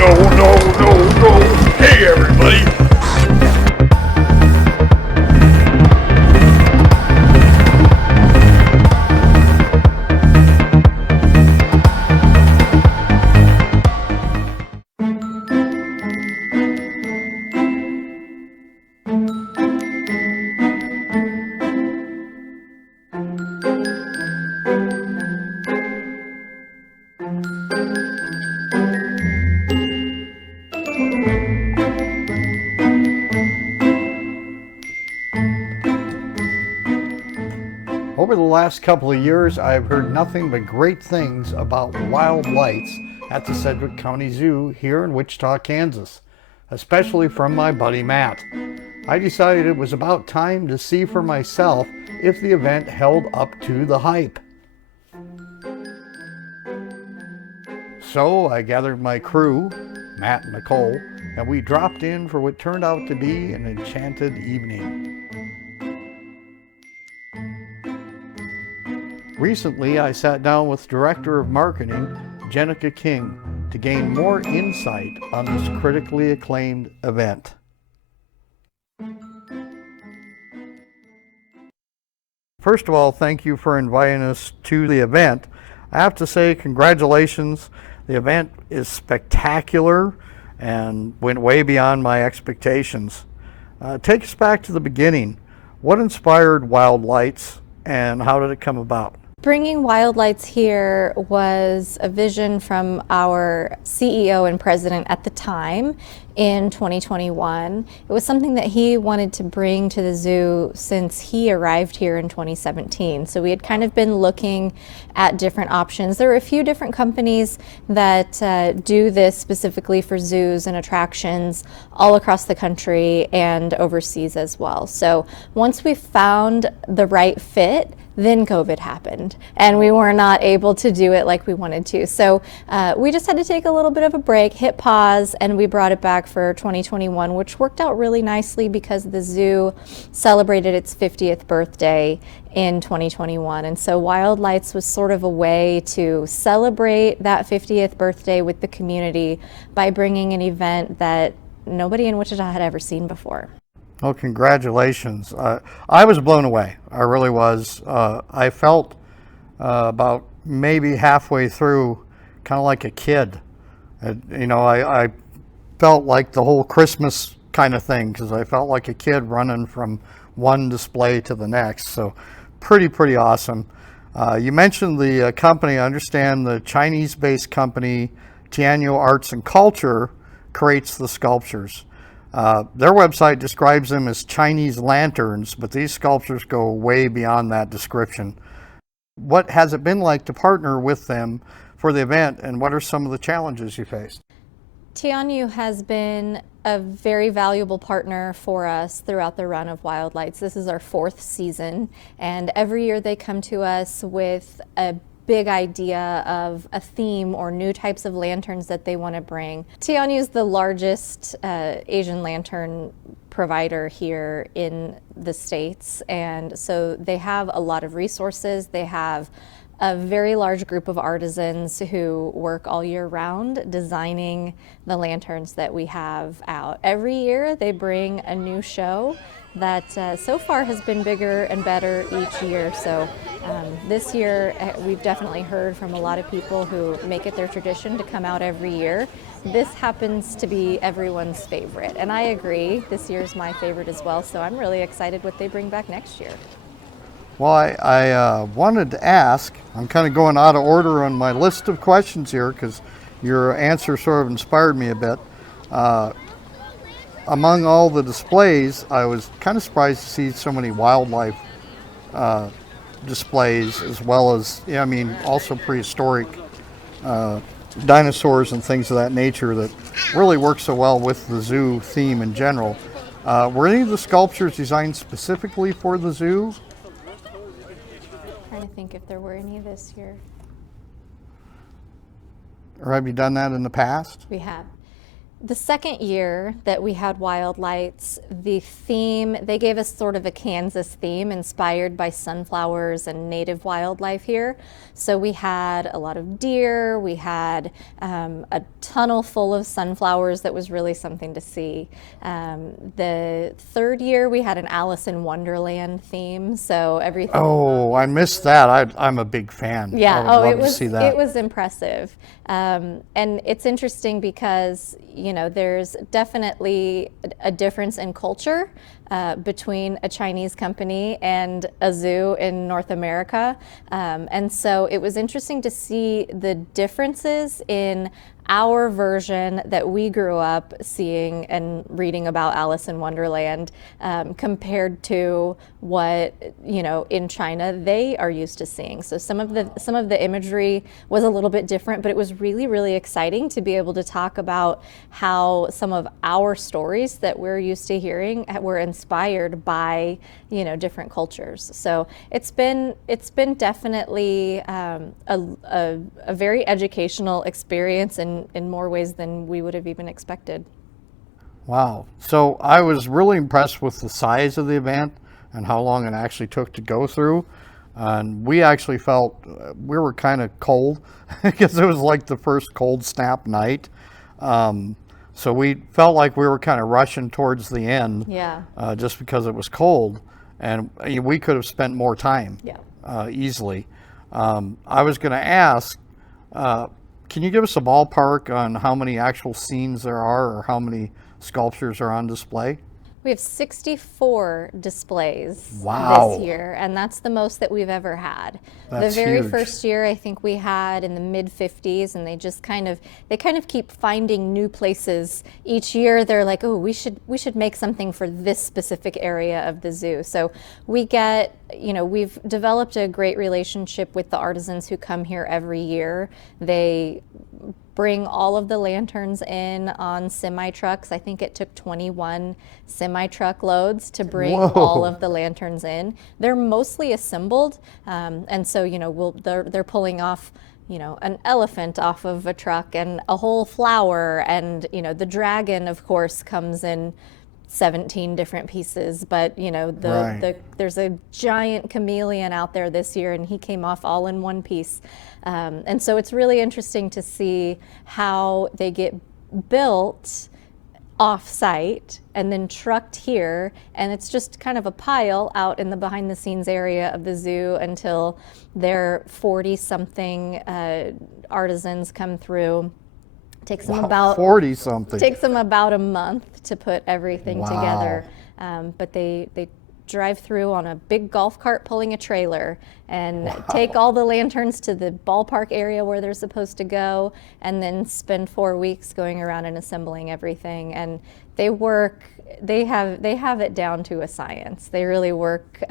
no. Hey, everybody. Over the last couple of years, I've heard nothing but great things about wild lights at the Sedgwick County Zoo here in Wichita, Kansas, especially from my buddy Matt. I decided it was about time to see for myself if the event held up to the hype. So I gathered my crew, Matt and Nicole, and we dropped in for what turned out to be an enchanted evening. Recently, I sat down with Director of Marketing, Jennica to gain more insight on this critically acclaimed event. First of all, thank you for inviting us to the event. I have to say, congratulations. The event is spectacular and went way beyond my expectations. Take us back to the beginning. What inspired Wild Lights and how did it come about? Bringing Wild Lights here was a vision from our CEO and president at the time in 2021. It was something that he wanted to bring to the zoo since he arrived here in 2017. So we had kind of been looking at different options. There are a few different companies that do this specifically for zoos and attractions all across the country and overseas as well. So once we found the right fit, then COVID happened and we were not able to do it like we wanted to. So we just had to take a little bit of a break, hit pause, and we brought it back for 2021, which worked out really nicely because the zoo celebrated its 50th birthday in 2021. And so Wild Lights was sort of a way to celebrate that 50th birthday with the community by bringing an event that nobody in Wichita had ever seen before. Well, congratulations. I was blown away. I really was. I felt about maybe halfway through kind of like a kid. I felt like the whole Christmas kind of thing because I felt like a kid running from one display to the next. So pretty awesome. You mentioned the company. I understand the Chinese-based company Tianyu Arts and Culture creates the sculptures. Their website describes them as Chinese lanterns, but these sculptures go way beyond that description. What has it been like to partner with them for the event, and what are some of the challenges you faced? Tianyu has been a very valuable partner for us throughout the run of Wild Lights. This is our 4th season, and every year they come to us with a big idea of a theme or new types of lanterns that they want to bring. Tianyu is the largest Asian lantern provider here in the States, and so they have a lot of resources. They have a very large group of artisans who work all year round designing the lanterns that we have out. Every year they bring a new show that so far has been bigger and better each year. So this year we've definitely heard from a lot of people who make it their tradition to come out every year. This happens to be everyone's favorite, and I agree, this year's my favorite as well, so I'm really excited what they bring back next year. Well, I wanted to ask, I'm kind of going out of order on my list of questions here because your answer sort of inspired me a bit. Among all the displays, I was kind of surprised to see so many wildlife displays, as well as, also prehistoric dinosaurs and things of that nature that really work so well with the zoo theme in general. Were any of the sculptures designed specifically for the zoo? Trying to think if there were any this year. Or have you done that in the past? We have. The second year that we had Wild Lights, the theme, they gave us sort of a Kansas theme inspired by sunflowers and native wildlife here. So we had a lot of deer, we had a tunnel full of sunflowers that was really something to see. The third year we had an Alice in Wonderland theme, so everything. Oh, I missed that. I'm a big fan. Yeah, I would oh, love it to was see that. it was impressive, and it's interesting because there's definitely a difference in culture between a Chinese company and a zoo in North America, and so it was interesting to see the differences in our version that we grew up seeing and reading about Alice in Wonderland compared to what in China they are used to seeing. So some of the imagery was a little bit different, but it was really, really exciting to be able to talk about how some of our stories that we're used to hearing were inspired by different cultures. So it's been definitely a very educational experience in more ways than we would have even expected. Wow. So I was really impressed with the size of the event and how long it actually took to go through. And we actually felt we were kind of cold because it was like the first cold snap night. So we felt like we were kind of rushing towards the end, Yeah. just because it was cold. And we could have spent more time, Yeah. easily. I was going to ask, can you give us a ballpark on how many actual scenes there are or how many sculptures are on display? We have 64 displays Wow. this year, and that's the most that we've ever had. That's the very huge. first year, I think we had in the mid 50s, and they kind of keep finding new places each year. They're like, oh, we should make something for this specific area of the zoo. So we've developed a great relationship with the artisans who come here every year. They bring all of the lanterns in on semi-trucks. I think it took 21 semi-truck loads to bring Whoa. all of the lanterns in. They're mostly assembled, and so they're pulling off an elephant off of a truck and a whole flower, and the dragon, of course, comes in 17 different pieces, but Right. there's a giant chameleon out there this year, and he came off all in one piece. And so it's really interesting to see how they get built off-site and then trucked here, and it's just kind of a pile out in the behind-the-scenes area of the zoo until their 40-something artisans come through. Takes them about 40 something. Takes them about a month to put everything Wow. together, but they drive through on a big golf cart pulling a trailer and take all the lanterns to the ballpark area where they're supposed to go, and then spend 4 weeks going around and assembling everything. And they have it down to a science. They really work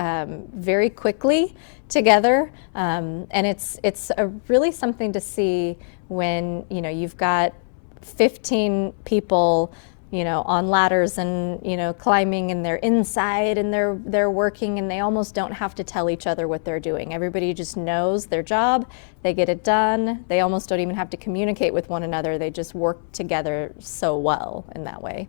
very quickly together, and it's really something to see when you've got 15 people on ladders and climbing, and they're inside and they're working, and they almost don't have to tell each other what they're doing. Everybody just knows their job, they get it done. They almost don't even have to communicate with one another. They just work together so well in that way.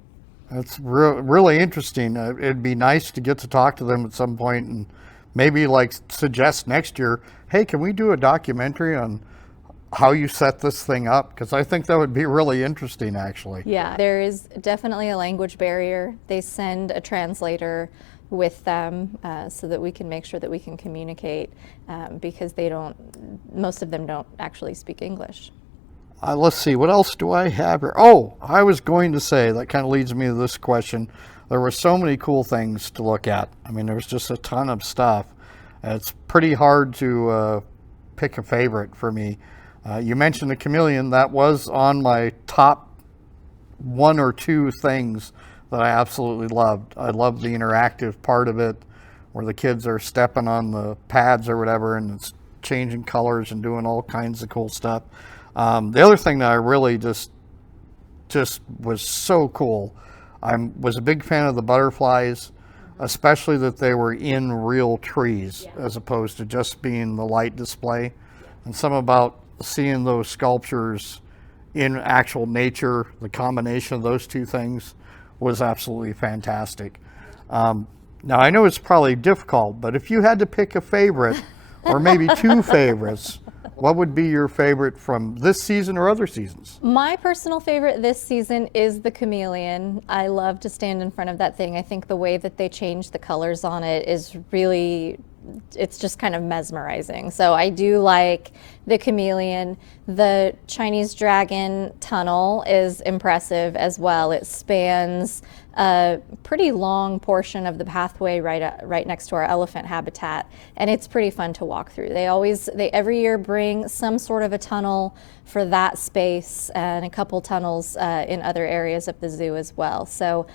That's really interesting. It'd be nice to get to talk to them at some point and maybe suggest next year, hey, can we do a documentary on how you set this thing up? Because I think that would be really interesting, actually. Yeah, there is definitely a language barrier. They send a translator with them so that we can make sure that we can communicate, because most of them don't actually speak English. Let's see, what else do I have here? Oh, I was going to say, that kind of leads me to this question. There were so many cool things to look at. I mean, there's just a ton of stuff. It's pretty hard to pick a favorite for me. You mentioned the chameleon. That was on my top 1 or 2 things that I absolutely loved. I loved the interactive part of it, where the kids are stepping on the pads or whatever, and it's changing colors and doing all kinds of cool stuff. The other thing that I really just was so cool, I was a big fan of the butterflies, especially that they were in real trees, as opposed to just being the light display. And some about seeing those sculptures in actual nature, the combination of those two things was absolutely fantastic. Now, I know it's probably difficult, but if you had to pick a favorite or maybe two favorites, what would be your favorite from this season or other seasons? My personal favorite this season is the chameleon. I love to stand in front of that thing. I think the way that they change the colors on it is really, it's just kind of mesmerizing. So I do like the chameleon. The Chinese dragon tunnel is impressive as well. It spans a pretty long portion of the pathway right next to our elephant habitat, and it's pretty fun to walk through. They every year bring some sort of a tunnel for that space and a couple tunnels in other areas of the zoo as well. So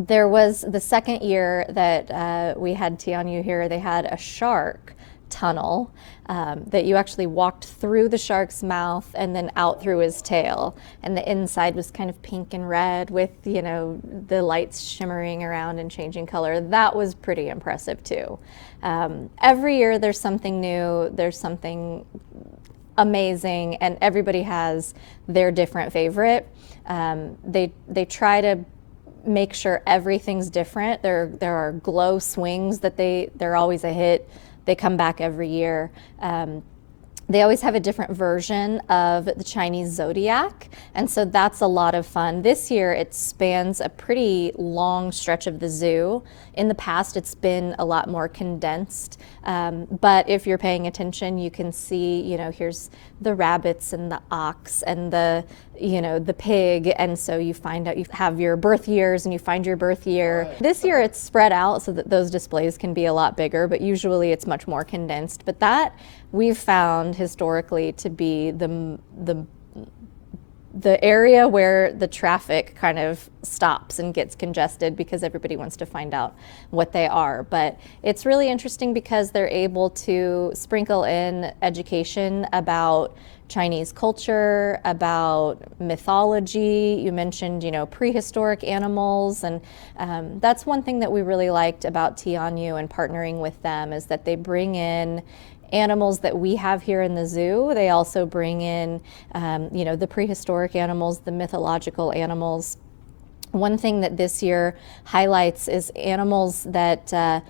there was the second year that we had Tianyu here, they had a shark tunnel that you actually walked through the shark's mouth and then out through his tail. And the inside was kind of pink and red with, you know, the lights shimmering around and changing color. That was pretty impressive too. Every year there's something new, there's something amazing, and everybody has their different favorite. They try to make sure everything's different. There are glow swings that they're always a hit. They come back every year. They always have a different version of the Chinese zodiac, and so that's a lot of fun. This year it spans a pretty long stretch of the zoo. In the past it's been a lot more condensed, but if you're paying attention you can see, you know, here's the rabbits and the ox and the, you know, the pig, and so you find out, you have your birth years and you find your birth year. Right. This year it's spread out so that those displays can be a lot bigger, but usually it's much more condensed. But that we've found historically to be the area where the traffic kind of stops and gets congested because everybody wants to find out what they are. But it's really interesting because they're able to sprinkle in education about Chinese culture, about mythology. You mentioned, you know, prehistoric animals, and that's one thing that we really liked about Tianyu and partnering with them, is that they bring in animals that we have here in the zoo. They also bring in, you know, the prehistoric animals, the mythological animals. One thing that this year highlights is animals that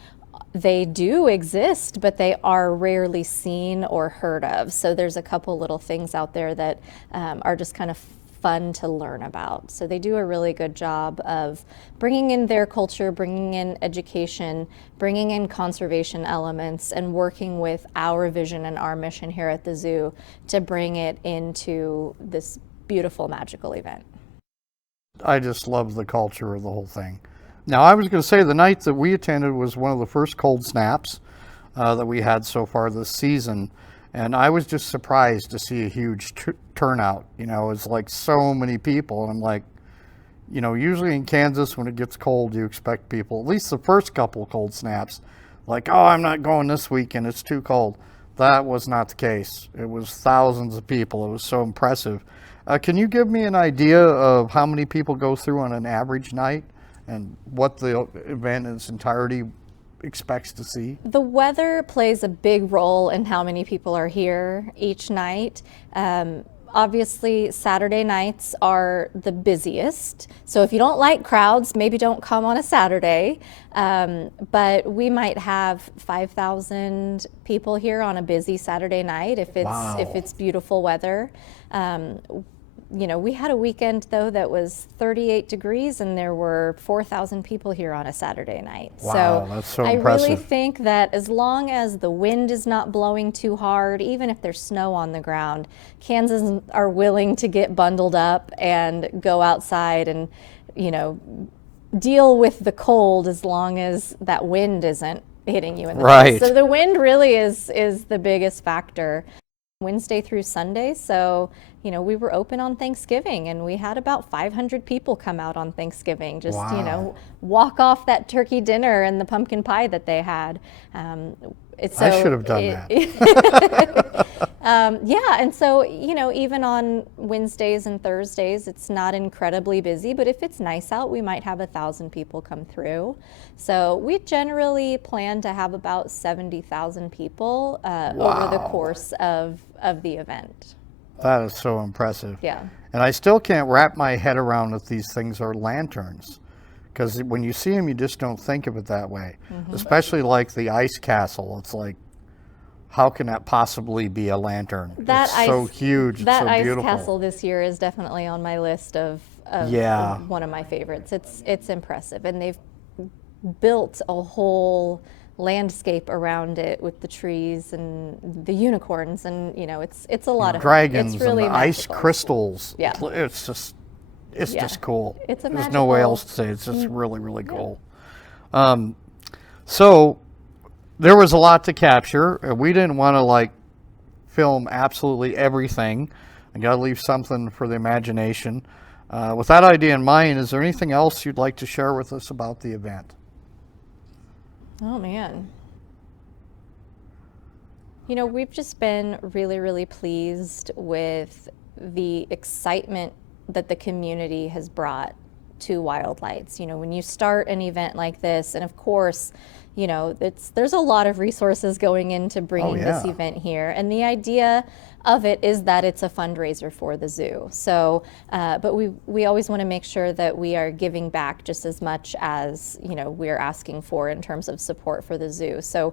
they do exist, but they are rarely seen or heard of. So there's a couple little things out there that are just kind of fun to learn about. So they do a really good job of bringing in their culture, bringing in education, bringing in conservation elements, and working with our vision and our mission here at the zoo to bring it into this beautiful, magical event. I just love the culture of the whole thing. Now, I was going to say the night that we attended was one of the first cold snaps that we had so far this season. And I was just surprised to see a huge turnout. You know, it's like so many people. And I'm like, you know, usually in Kansas when it gets cold, you expect people, at least the first couple cold snaps, like, oh, I'm not going this weekend, it's too cold. That was not the case. It was thousands of people. It was so impressive. Can you give me an idea of how many people go through on an average night and what the event in its entirety expects to see? The weather plays a big role in how many people are here each night. Obviously, Saturday nights are the busiest. So if you don't like crowds, maybe don't come on a Saturday. But we might have 5,000 people here on a busy Saturday night if it's beautiful weather. You know, we had a weekend though that was 38 degrees and there were 4,000 people here on a Saturday night. Wow, that's so impressive. I really think that as long as the wind is not blowing too hard, even if there's snow on the ground, Kansans are willing to get bundled up and go outside and, you know, deal with the cold as long as that wind isn't hitting you in the face. So the wind really is the biggest factor. Wednesday through Sunday, so you know, we were open on Thanksgiving and we had about 500 people come out on Thanksgiving, just you know, walk off that turkey dinner and the pumpkin pie that they had. I should have done that. Yeah, and so, you know, even on Wednesdays and Thursdays, it's not incredibly busy, but if it's nice out, we might have 1,000 people come through. So we generally plan to have about 70,000 people over the course of the event. That is so impressive. Yeah. And I still can't wrap my head around that these things are lanterns. Because when you see them, you just don't think of it that way. Especially like the ice castle. It's like, how can that possibly be a lantern? That it's so huge, it's that so ice beautiful. castle this year is definitely on my list of Yeah. one of my favorites. It's impressive, and they've built a whole landscape around it with the trees and the unicorns, and it's a lot of Dragons it's really and the ice magical. crystals. Yeah. It's just cool. It's a There's no way magical- else to say it. It's just really, really cool. So there was a lot to capture. We didn't want to like film absolutely everything. I got to leave something for the imagination. With that idea in mind, is there anything else you'd like to share with us about the event? Oh man. We've just been really, really pleased with the excitement that the community has brought to Wild Lights. When you start an event like this, and of course, there's a lot of resources going into bringing this event here, and the idea of it is that it's a fundraiser for the zoo. So, but we always want to make sure that we are giving back just as much as we're asking for in terms of support for the zoo. So,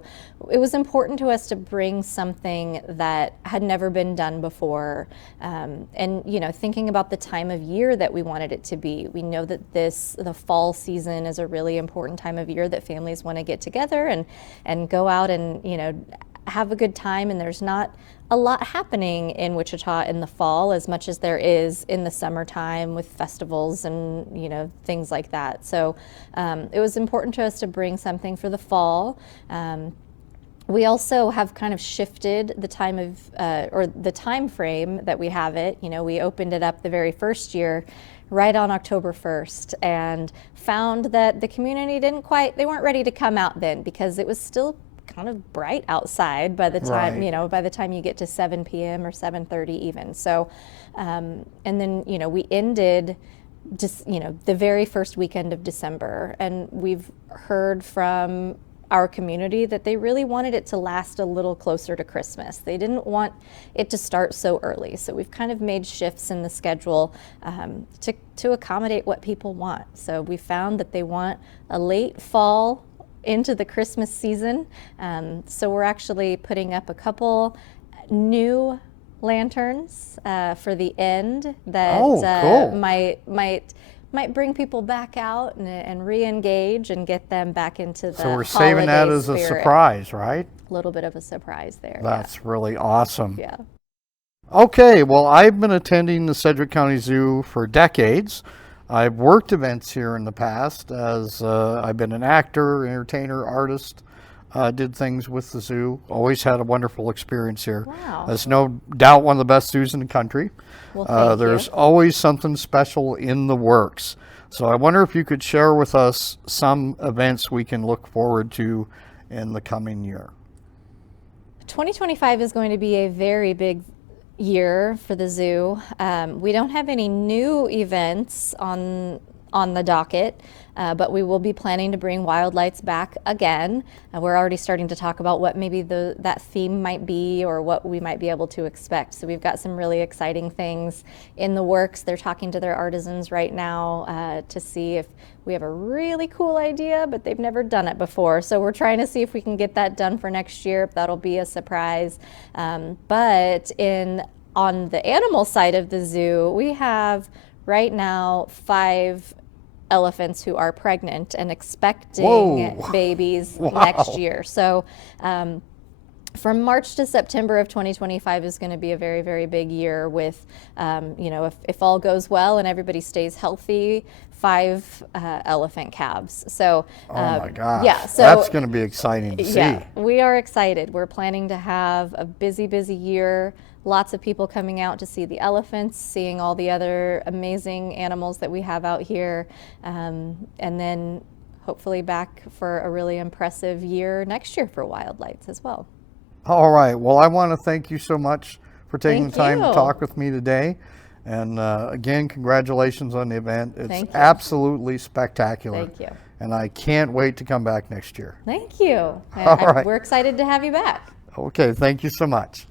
it was important to us to bring something that had never been done before, and thinking about the time of year that we wanted it to be. We know that the fall season is a really important time of year that families want to get together and go out and have a good time, and there's not a lot happening in Wichita in the fall as much as there is in the summertime with festivals and things like that. So it was important to us to bring something for the fall. We also have kind of shifted the time of or the time frame that we have it. We opened it up the very first year right on October 1st and found that the community they weren't ready to come out then because it was still kind of bright outside by the time, by the time you get to 7 p.m. or 7:30 even. So, and then, we ended just, the very first weekend of December, and we've heard from our community that they really wanted it to last a little closer to Christmas. They didn't want it to start so early. So we've kind of made shifts in the schedule to accommodate what people want. So we found that they want a late fall into the Christmas season. So we're actually putting up a couple new lanterns for the end that cool. might bring people back out and re-engage and get them back into the So we're saving that as a surprise, right? A little bit of a surprise there. That's really awesome. Yeah. Okay, well, I've been attending the Sedgwick County Zoo for decades. I've worked events here in the past as I've been an actor, entertainer, artist, did things with the zoo. Always had a wonderful experience here. Wow. There's no doubt one of the best zoos in the country. Well, there's always something special in the works. So I wonder if you could share with us some events we can look forward to in the coming year. 2025 is going to be a very big year for the zoo. We don't have any new events on the docket, but we will be planning to bring Wild Lights back again. We're already starting to talk about what maybe that theme might be or what we might be able to expect. So we've got some really exciting things in the works. They're talking to their artisans right now to see if we have a really cool idea, but they've never done it before. So we're trying to see if we can get that done for next year. That'll be a surprise. But on the animal side of the zoo, we have right now 5 elephants who are pregnant and expecting babies next year. So from March to September of 2025 is going to be a very, very big year with, if all goes well and everybody stays healthy, 5 elephant calves. So, oh my gosh, yeah, so that's going to be exciting to see. Yeah, we are excited. We're planning to have a busy, busy year. Lots of people coming out to see the elephants, seeing all the other amazing animals that we have out here, and then hopefully back for a really impressive year next year for Wild Lights as well. All right. Well, I want to thank you so much for taking the time to you. talk with me today. And again, congratulations on the event. It's Thank you. absolutely spectacular. Thank you. And I can't wait to come back next year. Thank you. All right. We're excited to have you back. Okay. Thank you so much.